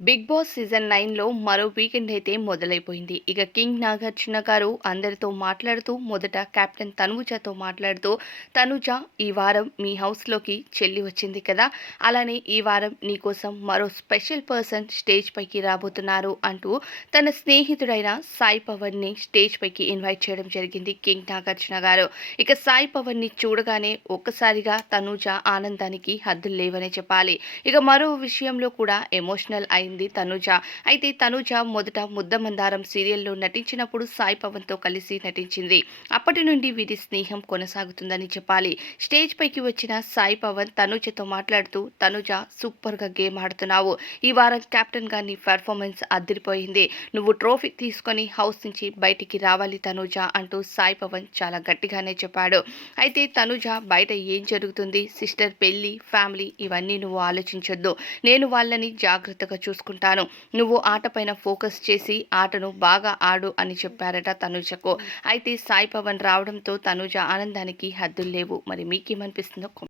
Big boss season నైన్లో మరో weekend అయితే మొదలైపోయింది. ఇక కింగ్ నాగార్జున గారు అందరితో మాట్లాడుతూ మొదట కెప్టెన్ తనుజతో మాట్లాడుతూ తనుజ ఈ వారం మీ హౌస్లోకి చెల్లి వచ్చింది కదా అలానే ఈ వారం నీకోసం మరో స్పెషల్ పర్సన్ స్టేజ్ పైకి రాబోతున్నారు అంటూ తన స్నేహితుడైన సాయి పవన్ని స్టేజ్ పైకి ఇన్వైట్ చేయడం జరిగింది కింగ్ నాగార్జున గారు ఇక సాయి పవన్ని చూడగానే ఒక్కసారిగా తనుజ ఆనందానికి హద్దులు లేవనే చెప్పాలి. ఇక మరో విషయంలో కూడా ఎమోషనల్ అయింది తనుజ. అయితే తనుజ మొదట ముద్దమందారం సీరియల్లో నటించినప్పుడు సాయి పవన్తో కలిసి నటించింది. అప్పటి నుండి వీరి స్నేహం కొనసాగుతుందని చెప్పాలి. స్టేజ్ పైకి వచ్చిన సాయి పవన్ తనుజతో మాట్లాడుతూ తనుజ సూపర్గా గేమ్ ఆడుతున్నావు. ఈ వారం కెప్టెన్గా నీ పెర్ఫార్మెన్స్ అదిరిపోయింది. నువ్వు ట్రోఫీ తీసుకొని హౌస్ నుంచి బయటికి రావాలి తనుజ అంటూ సాయి పవన్ చాలా గట్టిగానే చెప్పాడు. అయితే తనుజ బయట ఏం జరుగుతుంది? సిస్టర్ పెళ్ళి ఫ్యామిలీ ఇవన్నీ నువ్వు ఆలోచించొద్దు. నేను వాళ్ళని జాగ్రత్తగా చూసుకుంటాను. నువ్వు ఆటపైన ఫోకస్ చేసి ఆటను బాగా ఆడు అని చెప్పారట తనుజకు. అయితే సాయి పవన్ రావడంతో తనుజ ఆనందానికి హద్దులు లేవు. మరి మీకేమనిపిస్తుందో